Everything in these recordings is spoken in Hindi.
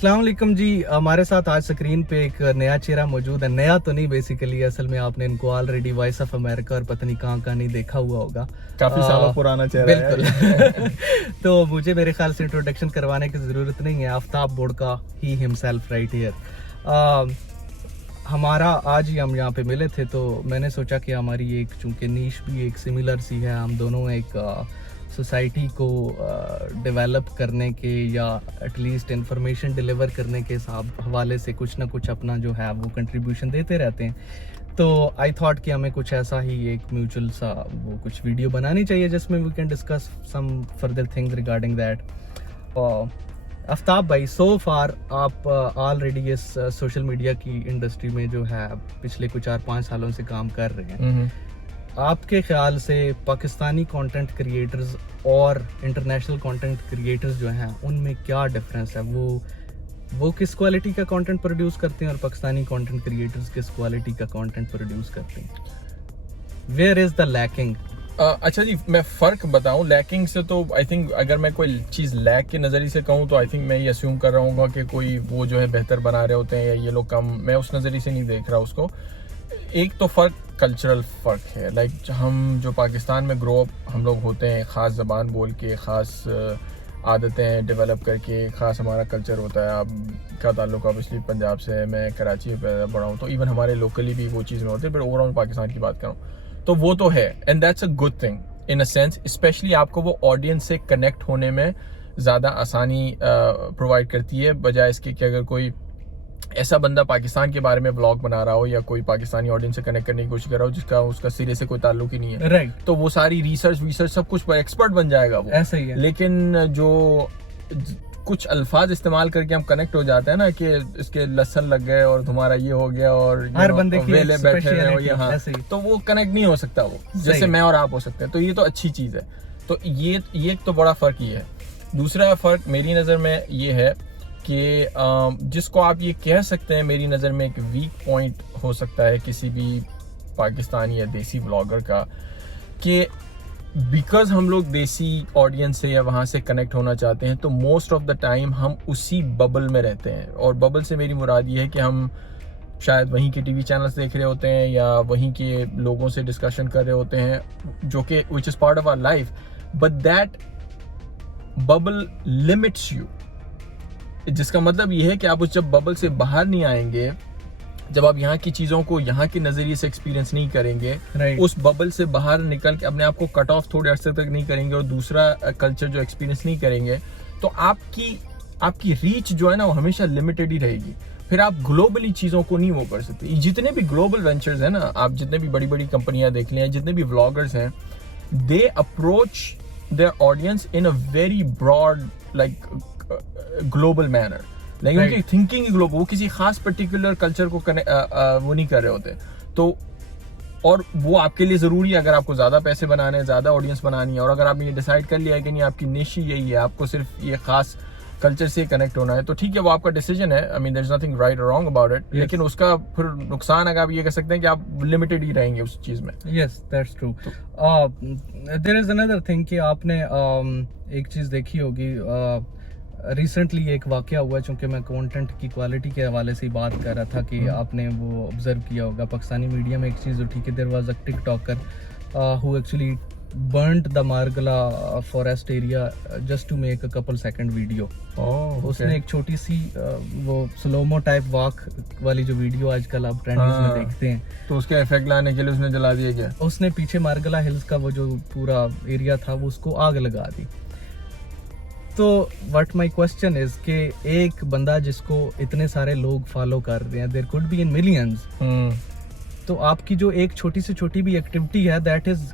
अस्सलाम वालेकुम जी। हमारे साथ आज स्क्रीन पे एक नया चेहरा मौजूद है। नया तो नहीं, बेसिकली असल में आपने इनको ऑलरेडी वॉइस ऑफ अमेरिका और पता नहीं कहाँ नहीं देखा हुआ होगा। काफी सालों पुराना चेहरा है बिल्कुल। तो मुझे मेरे ख्याल से इंट्रोडक्शन करवाने की ज़रूरत नहीं है। आफ्ताब बोडका ही हिमसेल्फ राइट हियर। हमारा आज ही हम यहाँ पे मिले थे, तो मैंने सोचा कि हमारी एक चूँकि नीश भी एक सिमिलर सी है, हम दोनों एक सोसाइटी को डेवलप करने के या एटलीस्ट इंफॉर्मेशन डिलीवर करने के हवाले से कुछ ना कुछ अपना जो है वो कंट्रीब्यूशन देते रहते हैं। तो आई थॉट कि हमें कुछ ऐसा ही एक म्यूचुअल सा वो कुछ वीडियो बनानी चाहिए जिसमें we can discuss some further things regarding that. Aftab भाई, सो फार आप ऑलरेडी इस सोशल मीडिया की इंडस्ट्री में जो है पिछले कुछ 4-5 सालों से काम कर रहे हैं। आपके ख्याल से पाकिस्तानी कंटेंट क्रिएटर्स और इंटरनेशनल कंटेंट क्रिएटर्स जो हैं उनमें क्या डिफरेंस है? वो किस क्वालिटी का कंटेंट प्रोड्यूस करते हैं और पाकिस्तानी कंटेंट क्रिएटर्स किस क्वालिटी का कंटेंट प्रोड्यूस करते हैं? Where is the lacking? अच्छा जी, मैं फ़र्क बताऊं लैकिंग से, तो आई थिंक अगर मैं कोई चीज़ लैक के नज़रिए से कहूं तो आई थिंक मैं ये अस्यूम कर रहा हूँ कि कोई वो जो है बेहतर बना रहे होते हैं या ये लोग कम। मैं उस नज़रिए से नहीं देख रहा उसको। एक तो फ़र्क कल्चरल फ़र्क है। लाइक हम जो पाकिस्तान में ग्रो अप हम लोग होते हैं, ख़ास ज़बान बोल के, ख़ास आदतें डेवलप करके, ख़ास हमारा कल्चर होता है। आपका ताल्लुक ऑब्वियसली पंजाब से है, मैं कराची में पैदा पड़ा हूँ, तो इवन हमारे लोकली भी वो चीज़ में होती है। बट ओवरऑल पाकिस्तान की बात करूँ तो वो तो है, and that's a good thing in a sense. Specially आपको वो ऑडियंस से कनेक्ट होने में ज़्यादा आसानी प्रोवाइड करती है, बजाय इसके कि अगर कोई ऐसा बंदा पाकिस्तान के बारे में व्लॉग बना रहा हो या कोई पाकिस्तानी ऑडियंस से कनेक्ट करने की कोशिश कर रहा हो जिसका उसका सिरे से कोई ताल्लुक ही नहीं है, राइट, तो वो सारी रिसर्च सब कुछ एक्सपर्ट बन जाएगा वो। ऐसा ही है। लेकिन जो कुछ अल्फाज इस्तेमाल करके हम कनेक्ट हो जाते हैं ना कि इसके लहसन लग गए और तुम्हारा ये हो गया और हर बंदे की वेले बैठे हैं और स्पेशलिटी हाँ, ऐसे ही। तो वो कनेक्ट नहीं हो सकता वो जैसे मैं और आप हो सकते हैं। तो ये तो अच्छी चीज़ है। तो ये एक तो बड़ा फ़र्क ये है। दूसरा फ़र्क मेरी नज़र में ये है कि जिसको आप ये कह सकते हैं मेरी नज़र में एक वीक पॉइंट हो सकता है किसी भी पाकिस्तानी या देसी व्लॉगर का, कि बिकॉज हम लोग देसी ऑडियंस से या वहाँ से कनेक्ट होना चाहते हैं, तो मोस्ट ऑफ द टाइम हम उसी बबल में रहते हैं। और बबल से मेरी मुराद ये है कि हम शायद वहीं के टीवी चैनल्स देख रहे होते हैं या वहीं के लोगों से डिस्कशन कर रहे होते हैं, जो कि which is part of our life, but that bubble limits you. जिसका मतलब ये है कि आप उस जब बबल से बाहर नहीं आएंगे, जब आप यहाँ की चीज़ों को यहाँ के नज़रिए से एक्सपीरियंस नहीं करेंगे, उस बबल से बाहर निकल के अपने आप को कट ऑफ थोड़े अर्से तक नहीं करेंगे और दूसरा कल्चर जो एक्सपीरियंस नहीं करेंगे, तो आपकी रीच जो है ना वो हमेशा लिमिटेड ही रहेगी। फिर आप ग्लोबली चीज़ों को नहीं वो कर सकते। जितने भी ग्लोबल वेंचर्स हैं ना, आप जितने भी बड़ी बड़ी कंपनियाँ देख लें, जितने भी व्लॉगर्स हैं, they approach their audience in a very broad like global manner. लेकिन उनकी थिंकिंग ग्लोबल, वो किसी खास पर्टिकुलर कल्चर को वो नहीं कर रहे होते। तो और वो आपके लिए ज़रूरी है अगर आपको ज़्यादा पैसे बनाने हैं, ज़्यादा ऑडियंस बनानी है, और अगर आपने ये डिसाइड कर लिया है कि नहीं आपकी निश ही यही है, आपको सिर्फ ये खास कल्चर से कनेक्ट होना है, तो ठीक है, वो आपका डिसीजन है। I mean there is nothing right और रॉन्ग अबाउट इट। लेकिन उसका फिर नुकसान अगर आप ये कह सकते हैं कि आप लिमिटेड ही रहेंगे उस चीज़ में। Yes, that's true. There is another thing कि आपने एक चीज़ देखी होगी, रिसेंटली एक वाकया हुआ, चूँकि मैं कंटेंट की क्वालिटी के हवाले से ही बात कर रहा था कि आपने वो ऑब्जर्व किया होगा पाकिस्तानी मीडिया में एक चीज़ उठी कि there was a TikToker who actually burned the Margalla forest area just to make a couple second video. उसने एक छोटी सी वो स्लोमो टाइप वॉक वाली जो वीडियो आजकल आप ट्रेंड्स में देखते हैं, तो उसके इफेक्ट लाने के लिए उसने जला दिया गया। उसने पीछे मारगला हिल्स का वो जो पूरा एरिया था वो उसको आग लगा दी। तो व्हाट माय क्वेश्चन इज कि एक बंदा जिसको इतने सारे लोग फॉलो कर रहे हैं, there could be in millions, तो आपकी जो एक छोटी से छोटी भी एक्टिविटी है that is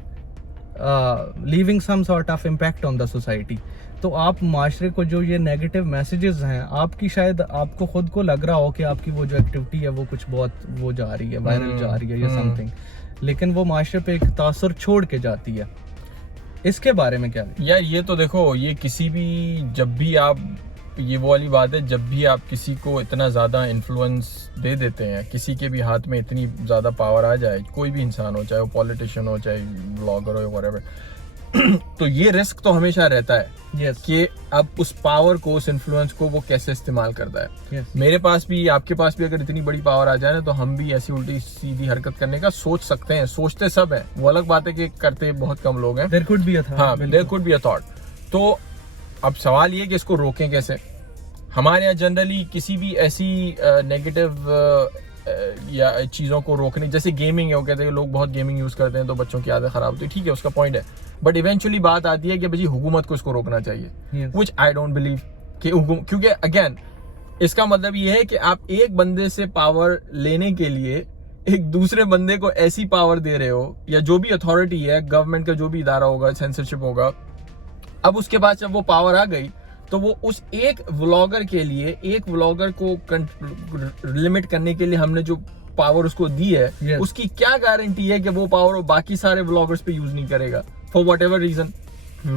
leaving some sort of impact on the society. तो आप माशरे को जो ये नेगेटिव मैसेजेस हैं, आपकी शायद आपको खुद को लग रहा हो कि आपकी वो जो एक्टिविटी है वो कुछ बहुत वो जा रही है, वायरल जा रही है या समथिंग, लेकिन वो माशरे पे एक तासुर छोड़ के जाती है। इसके बारे में क्या है? यार ये तो देखो, ये किसी भी, जब भी आप, ये वो वाली बात है, जब भी आप किसी को इतना ज़्यादा इन्फ्लुएंस दे देते हैं, किसी के भी हाथ में इतनी ज़्यादा पावर आ जाए, कोई भी इंसान हो, चाहे वो पॉलिटिशियन हो, चाहे व्लॉगर हो, व्हाटएवर, तो ये रिस्क तो हमेशा रहता है यस कि अब उस पावर को, उस इन्फ्लुएंस को वो कैसे इस्तेमाल करता है। यस मेरे पास भी, आपके पास भी अगर इतनी बड़ी पावर आ जाए ना, तो हम भी ऐसी उल्टी सीधी हरकत करने का सोच सकते हैं। सोचते सब है, वो अलग बात है कि करते बहुत कम लोग हैं। There could be a thought. हाँ, there could be a thought. तो अब सवाल ये कि इसको रोकें कैसे। हमारे यहाँ जनरली किसी भी ऐसी नेगेटिव या चीज़ों को रोकने, जैसे गेमिंग है, वो कहते हैं कि लोग बहुत गेमिंग यूज़ करते हैं तो बच्चों की आदत ख़राब होती है, ठीक है, उसका पॉइंट है। बट इवेंचुअली बात आती है कि भाई हुकूमत को इसको रोकना चाहिए, Yes. Which I don't believe कि क्योंकि अगेन इसका मतलब ये है कि आप एक बंदे से पावर लेने के लिए एक दूसरे बंदे को ऐसी पावर दे रहे हो, या जो भी अथॉरिटी है, गवर्नमेंट का जो भी इदारा होगा, सेंसरशिप होगा, अब उसके बाद जब वो पावर आ गई तो वो उस एक व्लॉगर के लिए, एक व्लॉगर को लिमिट करने के लिए हमने जो पावर उसको दी है, Yes. उसकी क्या गारंटी है कि वो पावर वो बाकी सारे व्लॉगर्स पे यूज नहीं करेगा फॉर वट एवर रीजन।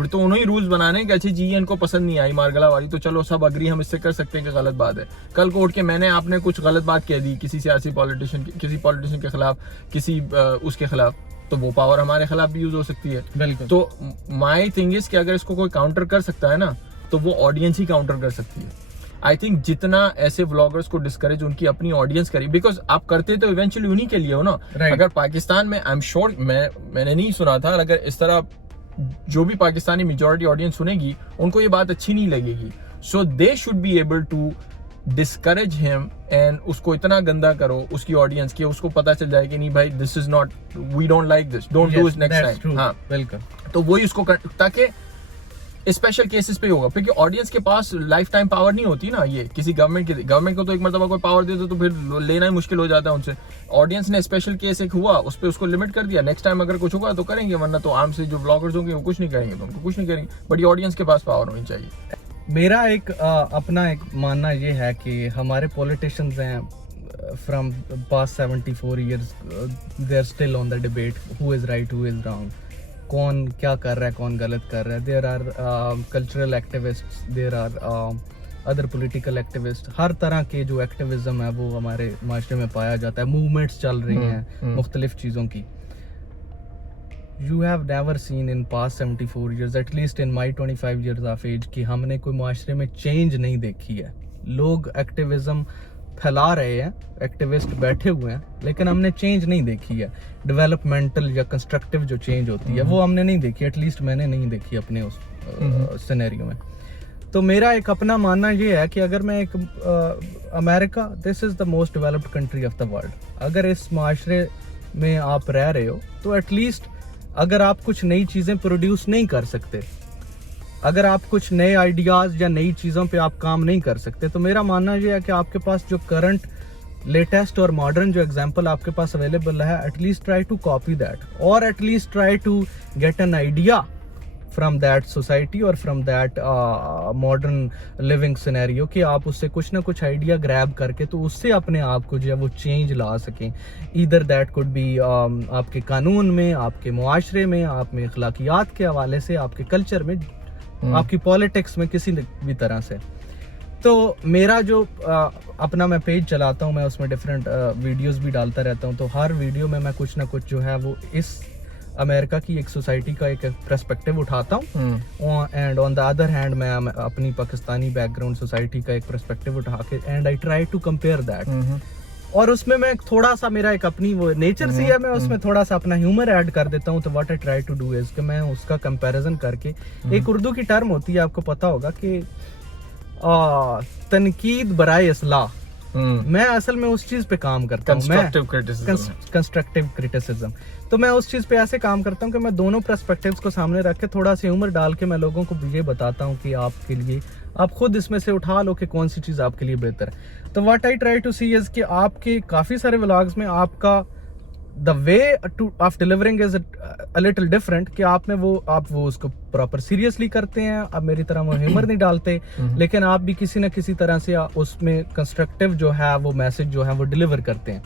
तो उन्होंने रूल्स बनाने कि अच्छी जी इनको पसंद नहीं आई मारगला वाली, तो चलो सब अग्री, हम इससे कर सकते हैं कि गलत बात है। कल को उठ के मैंने आपने कुछ गलत बात कह दी किसी सियासी पॉलिटिशियन, किसी पॉलिटिशियन के खिलाफ, किसी उसके खिलाफ, तो वो पावर हमारे खिलाफ भी यूज हो सकती है। बिल्कुल। तो माई थिंग इज कि अगर इसको कोई काउंटर कर सकता है ना, तो वो ऑडियंस ही काउंटर कर सकती है। आई थिंक जितना ऐसे व्लॉगर्स को डिस्करेज उनकी अपनी ऑडियंस करी, बिकॉज आप करते तो इवेंचुअली उन्हीं के लिए हो ना। Right. अगर पाकिस्तान में, आई एम श्योर, मैंने नहीं सुना था, अगर इस तरह जो भी पाकिस्तानी मेजॉरिटी ऑडियंस सुनेगी, उनको ये बात अच्छी नहीं लगेगी। So they should be able to discourage him and उसको इतना गंदा करो उसकी ऑडियंस की, उसको पता चल जाए कि नहीं भाई, this is not, we don't like this, don't do it next time. हाँ, बिल्कुल। तो वही उसको ताकि स्पेशल केसेस पे होगा, क्योंकि ऑडियंस के पास लाइफ टाइम पावर नहीं होती ना। ये किसी गवर्नमेंट को तो एक मरतबा कोई पावर दे दो तो फिर लेना ही मुश्किल हो जाता है उनसे। ऑडियंस ने स्पेशल केस एक हुआ, उस पर उसको लिमिट कर दिया, नेक्स्ट टाइम अगर कुछ होगा तो करेंगे, वरना तो आराम से जो ब्लॉगर्स होंगे वो कुछ नहीं करेंगे, तो उनको कुछ नहीं करेंगे। बट ये ऑडियंस के पास पावर होनी चाहिए। मेरा एक अपना एक मानना ये है कि हमारे पॉलिटिशियंस हैं from past 74 years, they are still on the debate who is right who is wrong, कौन क्या कर रहा है कौन गलत कर रहा है। There are cultural activists, there are other political activist, हर तरह के जो एक्टिविज्म है वो हमारे माशरे में पाया जाता है। मूवमेंट्स चल रही हैं मुख्तलिफ चीज़ों की। You have never seen in past 74 years, at least in my 25 years of age, कि हमने कोई माशरे में चेंज नहीं देखी है। लोग एक्टिविज्म फैला रहे हैं, एक्टिविस्ट बैठे हुए हैं, लेकिन हमने चेंज नहीं देखी है। डेवलपमेंटल या कंस्ट्रक्टिव जो चेंज होती है वो हमने नहीं देखी, एटलीस्ट मैंने नहीं देखी अपने उस सिनेरियो में। तो मेरा एक अपना मानना ये है कि अगर मैं एक America, this is the most developed country of the world, अगर इस माशरे में आप रह रहे हो तो एटलीस्ट अगर आप कुछ नई चीज़ें प्रोड्यूस नहीं कर सकते, अगर आप कुछ नए आइडियाज़ या नई चीज़ों पे आप काम नहीं कर सकते, तो मेरा मानना ये है कि आपके पास जो करंट लेटेस्ट और मॉडर्न जो एग्जांपल आपके पास अवेलेबल है, at least try to copy that, और at least try to get an idea from that society और from that modern living scenario, कि आप उससे कुछ ना कुछ आइडिया ग्रैब करके तो उससे अपने आप को जो है वो चेंज ला सकें। ईदर दैट कुड बी आपके कानून में, आपके मुआशरे में, आप में अखलाकियात के हवाले से, आपके कल्चर में, आपकी पॉलिटिक्स में, किसी भी तरह से। तो मेरा जो अपना मैं पेज चलाता हूँ, मैं उसमें डिफरेंट वीडियोस भी डालता रहता हूँ। तो हर वीडियो में मैं कुछ ना कुछ जो है वो इस अमेरिका की एक सोसाइटी का एक पर्सपेक्टिव उठाता हूँ, and on the other hand मैं अपनी पाकिस्तानी बैकग्राउंड सोसाइटी का एक पर्सपेक्टिव उठा के and I try to compare that. और उसमें मैं थोड़ा सा, मेरा एक अपनी वो नेचर सी है, मैं उसमें थोड़ा सा अपना ह्यूमर ऐड कर देता हूँ। तो what I try to do is कि मैं उसका कंपैरिजन करके, एक उर्दू की टर्म होती है, आपको पता होगा, कि तनकीद बराए इस्लाह, मैं असल में उस चीज पे काम करता हूँ, कंस्ट्रक्टिव क्रिटिसिज्म। तो मैं उस चीज पे ऐसे काम करता हूँ कि मैं दोनों पर्सपेक्टिव्स को सामने रख के थोड़ा सा ह्यूमर डाल के मैं लोगों को ये बताता हूँ कि आपके लिए, आप खुद इसमें से उठा लो कि कौन सी चीज आपके लिए बेहतर है। तो what I try to see is कि आपके काफी सारे व्लॉग्स में आपका the way of delivering is a little different, कि आप वो उसको प्रॉपर सीरियसली करते हैं, आप मेरी तरह वो ह्यूमर नहीं डालते, लेकिन आप भी किसी न किसी तरह से उसमें कंस्ट्रक्टिव जो है वो मैसेज जो है वो डिलीवर करते हैं।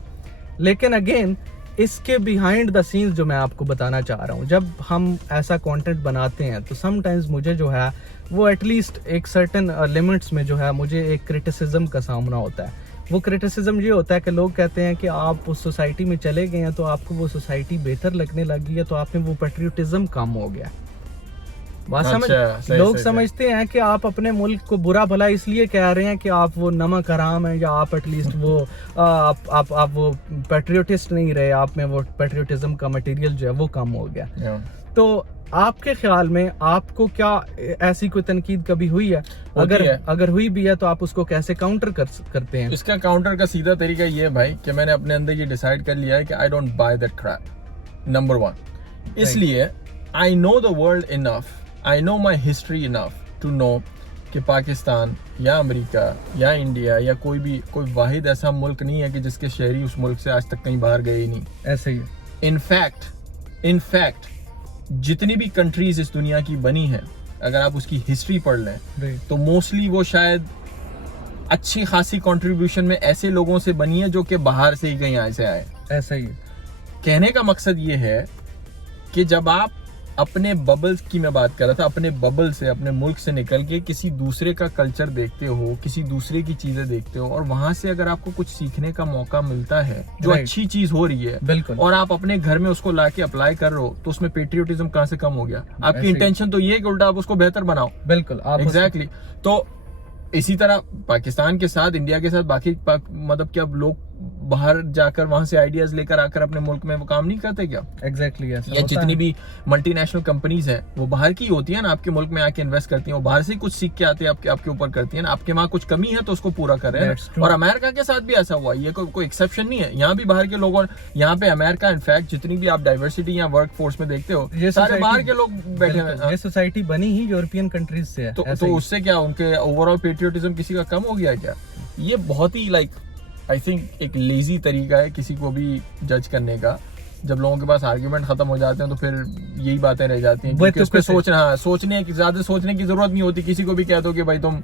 लेकिन अगेन इसके बिहाइंड द सीन्स जो मैं आपको बताना चाह रहा हूँ, जब हम ऐसा कंटेंट बनाते हैं तो समटाइम्स मुझे जो है वो एटलीस्ट एक सर्टेन लिमिट्स में जो है मुझे एक क्रिटिसिज्म का सामना होता है। वो क्रिटिसिज्म ये होता है कि लोग कहते हैं कि आप उस सोसाइटी में चले गए हैं तो आपको वो सोसाइटी बेहतर लगने लगी है, तो आप में वो पेट्रियोटिज्म कम हो गया। सही, लोग सही, समझते हैं कि आप अपने मुल्क को बुरा भला इसलिए कह रहे हैं कि आप वो नमक हराम है, या आप एटलीस्ट वो आप वो पेट्रियोटिस्ट नहीं रहे, आप में वो पेट्रियोटिज्म का मटेरियल जो है वो कम हो गया। Yeah. तो आपके ख्याल में आपको क्या ऐसी कोई तनकीद कभी हुई है? अगर हुई भी है तो आप उसको कैसे काउंटर करते हैं? इसका काउंटर का सीधा तरीका ये है भाई कि मैंने अपने अंदर ये डिसाइड कर लिया है कि I don't buy that crap, number 1। इसलिए I know the world enough, I know my history enough to know कि पाकिस्तान या अमेरिका या इंडिया या कोई वाहिद ऐसा मुल्क नहीं है कि जिसके शहरी उस मुल्क से आज तक कहीं बाहर गए ही नहीं। ऐसे ही इनफैक्ट जितनी भी कंट्रीज इस दुनिया की बनी है, अगर आप उसकी हिस्ट्री पढ़ लें तो मोस्टली वो शायद अच्छी खासी कंट्रीब्यूशन में ऐसे लोगों से बनी है जो कि बाहर से ही कहीं ऐसे आए। ऐसा ही कहने का मकसद ये है कि जब आप अपने बबल्स की मैं बात कर रहा था, अपने बबल से, अपने मुल्क से निकल के किसी दूसरे का कल्चर देखते हो, किसी दूसरे की चीजें देखते हो, और वहां से अगर आपको कुछ सीखने का मौका मिलता है जो अच्छी चीज हो रही है, बिल्कुल, और आप अपने घर में उसको लाके अप्लाई कर रहे हो, तो उसमें पेट्रियोटिज्म कहाँ से कम हो गया? आपकी इंटेंशन तो ये है कि उल्टा आप उसको बेहतर बनाओ। बिल्कुल, एग्जैक्टली। तो इसी तरह पाकिस्तान के साथ, इंडिया के साथ बाकी मतलब क्या लोग बाहर जाकर वहां से आइडियाज लेकर आकर अपने मुल्क में वो काम नहीं करते क्या? एग्जैक्टली या जितनी भी मल्टीनेशनल कंपनीज हैं वो बाहर की होती है ना, आपके मुल्क में आके इन्वेस्ट करती हैं, वो बाहर से कुछ सीख के आते हैं, आपके ऊपर करती है ना, आपके वहाँ कुछ कमी है तो उसको पूरा कर रहे हैं। और अमेरिका के साथ भी ऐसा हुआ, ये कोई एक्सेप्शन नहीं है। यहाँ भी बाहर के लोगों, यहाँ पे अमेरिका इनफैक्ट जितनी भी आप डाइवर्सिटी या वर्क फोर्स में देखते हो, ये सारे बाहर के लोग बैठे हुए हैं। ये सोसाइटी बनी ही यूरोपियन कंट्रीज से है, तो उससे क्या उनके ओवरऑल पेट्रियोटिज्म किसी का कम हो गया क्या? ये बहुत ही आई थिंक एक लेजी तरीका है किसी को भी जज करने का। जब लोगों के पास आर्ग्यूमेंट खत्म हो जाते हैं तो फिर यही बातें रह जाती हैं, क्योंकि उस पे ज्यादा सोचने की जरूरत नहीं होती। किसी को भी कह दो कि भाई तुम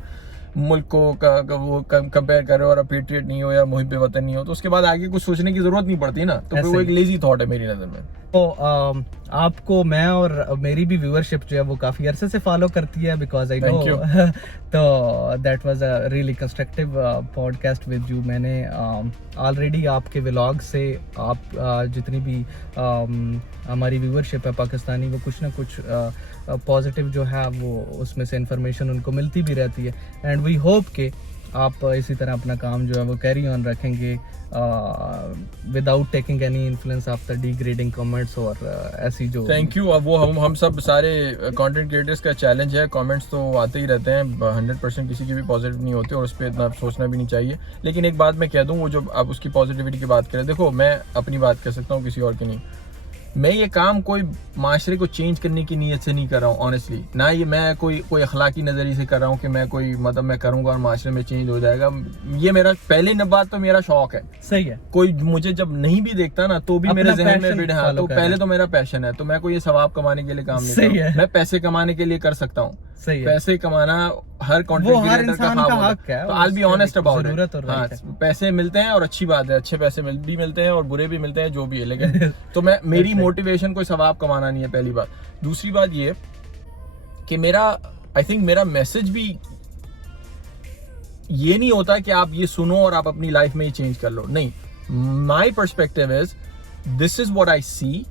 मुल्क को वो कंपेयर कर रहे हो और पेट्रियट नहीं हो या मुहिब वतन नहीं हो, तो उसके बाद आगे कुछ सोचने की जरूरत नहीं पड़ती ना। तो फिर वो एक लेजी थॉट है मेरी नजर में। तो आपको मैं और मेरी भी व्यूअरशिप जो है वो काफी अरसे से फॉलो करती है, बिकॉज आई नो तो that was a really constructive podcast with you. मैंने ऑलरेडी आपके व्लॉग से आप जितनी भी हमारी व्यूअरशिप है पाकिस्तानी, वो कुछ ना कुछ पॉजिटिव जो है वो उसमें से इंफॉर्मेशन उनको मिलती भी रहती है। एंड वी होप के आप इसी तरह अपना काम जो है वो कैरी ऑन रखेंगे without taking any influence of the degrading comments और ऐसी जो। Thank you. अब वो हम सब सारे कंटेंट क्रिएटर्स का चैलेंज है, कमेंट्स तो आते ही रहते हैं, 100% किसी के भी पॉजिटिव नहीं होते और उस पर इतना सोचना भी नहीं चाहिए। लेकिन एक बात मैं कह दूं, वो जो आप उसकी पॉजिटिविटी की बात करें, देखो मैं अपनी बात कर सकता हूँ, किसी और की नहीं। मैं ये काम कोई माशरे को चेंज करने की नीयत से नहीं कर रहा हूँ ऑनेस्टली, ना ये मैं कोई अखलाकी नज़रिए से कर रहा हूँ कि मैं कोई मतलब मैं करूँगा और माशरे में चेंज हो जाएगा। ये मेरा पहले बात तो मेरा शौक है। सही है। कोई मुझे जब नहीं भी देखता ना तो भी मेरे जहन में बिठा, तो पहले तो मेरा पैशन है, तो मैं कोई ये सवाब कमाने के लिए काम नहीं कर रहा हूँ, मैं पैसे कमाने के लिए कर सकता हूँ। पैसे कमाना हर कंटेंट क्रिएटर का हक है। तो आई बी ऑनेस्ट अबाउट इट। हाँ, पैसे मिलते हैं और अच्छी बात है, अच्छे पैसे भी मिलते हैं और बुरे भी मिलते हैं, जो भी है। लेकिन तो मेरी मोटिवेशन कोई सवाब कमाना नहीं है, पहली बात। दूसरी बात ये कि आई थिंक मेरा मैसेज भी ये नहीं होता कि आप ये सुनो और आप अपनी लाइफ में ही चेंज कर लो, नहीं। My perspective is this is what I see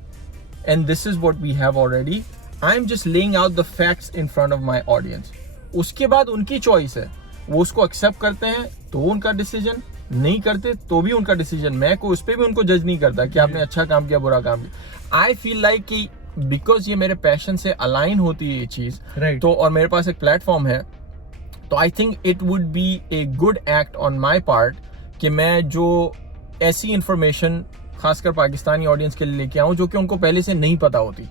and this is what we have already. I am just laying out the facts in front of my audience. उसके बाद उनकी चॉइस है, वो उसको एक्सेप्ट करते हैं तो उनका डिसीजन, नहीं करते तो भी उनका डिसीजन। मैं को उस पर भी उनको जज नहीं करता कि आपने अच्छा काम किया, बुरा काम किया। आई फील लाइक कि बिकॉज ये मेरे पैशन से अलाइन होती है ये चीज, तो और मेरे पास एक प्लेटफॉर्म है, तो I think it would be a good act on my part कि मैं जो ऐसी इंफॉर्मेशन खासकर पाकिस्तानी ऑडियंस के लिए लेके आऊँ जो कि उनको पहले से नहीं पता होती।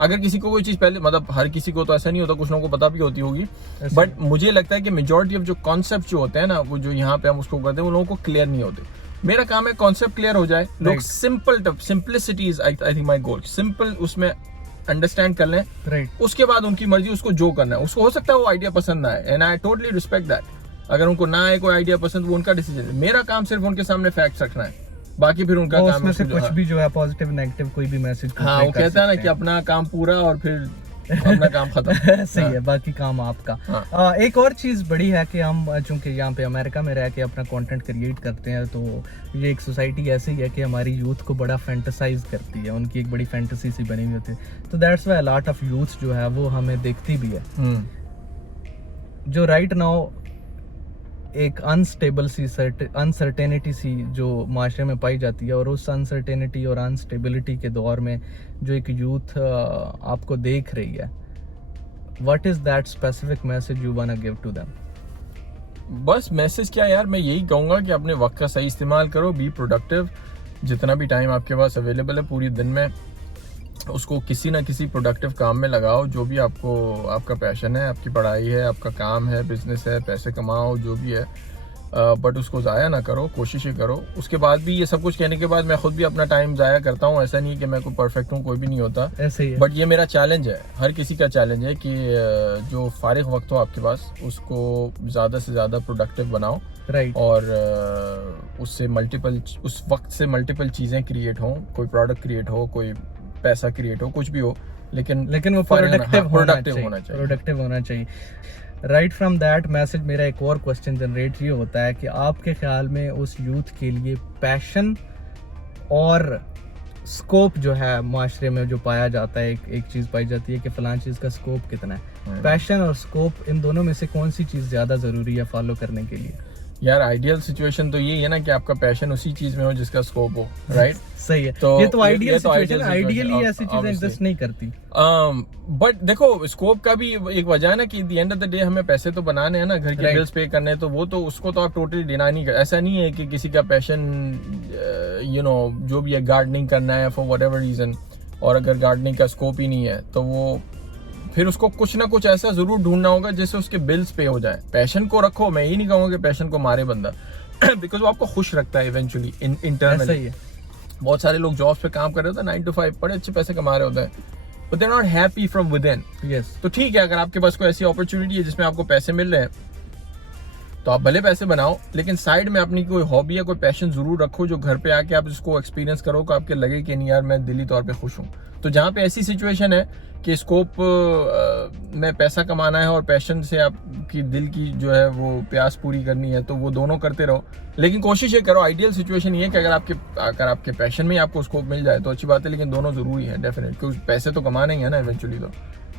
अगर किसी को कोई चीज़ पहले, मतलब हर किसी को तो ऐसा नहीं होता, कुछ लोगों को पता भी होती होगी, बट मुझे लगता है कि मेजॉरिटी ऑफ जो कॉन्सेप्ट जो होते हैं ना, वो जो यहाँ पे हम उसको करते हैं, वो लोगों को क्लियर नहीं होते। मेरा काम है कॉन्सेप्ट क्लियर हो जाए, लोग simplicity is I think my goal, simple उसमें अंडरस्टैंड कर लें, उसके बाद उनकी मर्जी, उसको जो करना है उसको, हो सकता है वो आइडिया पसंद ना आए, and I totally respect that. अगर उनको ना आए कोई आइडिया पसंद, वो उनका डिसीजन है। मेरा काम सिर्फ उनके सामने फैक्ट्स रखना है, बाकी फिर उनका काम है से कुछ भी जो है पॉजिटिव नेगेटिव कोई भी मैसेज। हाँ, वो कहता है ना कि अपना काम पूरा और फिर अपना काम खत्म। सही है, बाकी काम आपका। हाँ। एक और चीज़ बड़ी है कि हम चूंकि यहाँ पे अमेरिका में रह के अपना कंटेंट क्रिएट करते हैं, तो ये एक सोसाइटी ऐसी है कि हमारी यूथ को बड़ा फैंटेसाइज करती है, उनकी एक बड़ी फैंटेसी सी बनी हुई होती है, तो that's why lot of youth जो है वो हमें देखती भी है, जो राइट नाउ एक अनस्टेबल सी अनसर्टेनिटी सी जो माशरे में पाई जाती है, और उस अनसर्टेनिटी और अनस्टेबिलिटी के दौर में जो एक यूथ आपको देख रही है, what is that specific message you want to give to them? बस मैसेज क्या यार, मैं यही कहूँगा कि अपने वक्त का सही इस्तेमाल करो, बी प्रोडक्टिव। जितना भी टाइम आपके पास अवेलेबल है पूरी दिन में, उसको किसी ना किसी प्रोडक्टिव काम में लगाओ। जो भी आपका पैशन है, आपकी पढ़ाई है, आपका काम है, बिजनेस है, पैसे कमाओ, जो भी है, बट उसको ज़ाया ना करो, कोशिशें करो। उसके बाद भी, ये सब कुछ कहने के बाद, मैं खुद भी अपना टाइम ज़ाया करता हूँ। ऐसा नहीं है कि मैं कोई परफेक्ट हूँ, कोई भी नहीं होता, ऐसे ही है। बट ये मेरा चैलेंज है, हर किसी का चैलेंज है कि जो फारिग वक्त हो आपके पास, उसको ज़्यादा से ज़्यादा प्रोडक्टिव बनाओ, राइट। और उस वक्त से मल्टीपल चीज़ें क्रिएट हों, कोई प्रोडक्ट क्रिएट हो, कोई पैसा क्रिएट हो, कुछ भी हो, लेकिन वो प्रोडक्टिव प्रोडक्टिव होना चाहिए। राइट फ्रॉम दैट मैसेज मेरा एक और क्वेश्चन जनरेट ये होता है कि आपके ख्याल में उस यूथ के लिए पैशन और स्कोप जो है माशरे में जो पाया जाता है, एक चीज़ पाई जाती है कि फलां चीज़ का स्कोप कितना है, पैशन और स्कोप, इन दोनों में से कौन सी चीज़ ज़्यादा ज़रूरी है फॉलो करने के लिए? यार आइडियल सिचुएशन तो यही है ना कि आपका पैशन उसी चीज में हो जिसका स्कोप हो, राइट? सही है। तो ये तो आइडियल सिचुएशन, situation, आइडियली ऐसी चीजें एग्जिस्ट नहीं करती। बट देखो, स्कोप का भी एक वजह है ना कि the end of the day हमें पैसे तो बनाने हैं ना, घर के बिल्स पे करने, तो वो तो उसको तो आप टोटली डिनाई नहीं कर। ऐसा नहीं है कि किसी का पैशन जो भी है गार्डनिंग करना है फॉर व्हाटएवर रीजन, और अगर गार्डनिंग का स्कोप ही नहीं है तो वो फिर उसको कुछ ना कुछ ऐसा जरूर ढूंढना होगा जिससे उसके बिल्स पे हो जाए। पैशन को रखो, मैं ये नहीं कहूँगा कि पैशन को मारे बंदा, बिकॉज वो आपको खुश रखता है इवेंचुअली इंटरनली। बहुत सारे लोग जॉब्स पे काम कर रहे होते हैं 9 to 5, बड़े अच्छे पैसे कमा रहे होते हैं, but they are not happy from within. तो ठीक है, अगर आपके पास कोई ऐसी अपॉर्चुनिटी है जिसमें आपको पैसे मिल रहे हैं, तो आप भले पैसे बनाओ, लेकिन साइड में अपनी कोई हॉबी या कोई पैशन जरूर रखो, जो घर पे आके आप इसको एक्सपीरियंस करो, कि आपके लगे कि नहीं यार मैं दिली तौर पे खुश हूँ। तो जहाँ पे ऐसी सिचुएशन है कि स्कोप में पैसा कमाना है और पैशन से आपकी दिल की जो है वो प्यास पूरी करनी है, तो वो दोनों करते रहो। लेकिन कोशिश ये करो, आइडियल सिचुएशन ये है कि अगर आपके पैशन में ही आपको स्कोप मिल जाए तो अच्छी बात है, लेकिन दोनों जरूरी है डेफिनेट, क्योंकि पैसे तो कमाने ही है ना इवेंचुअली। तो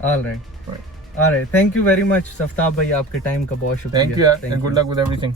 alright, thank you very much सफ्ताब भाई, आपके टाइम का बहुत शुक्रिया। थैंक यू यार, and good luck with everything.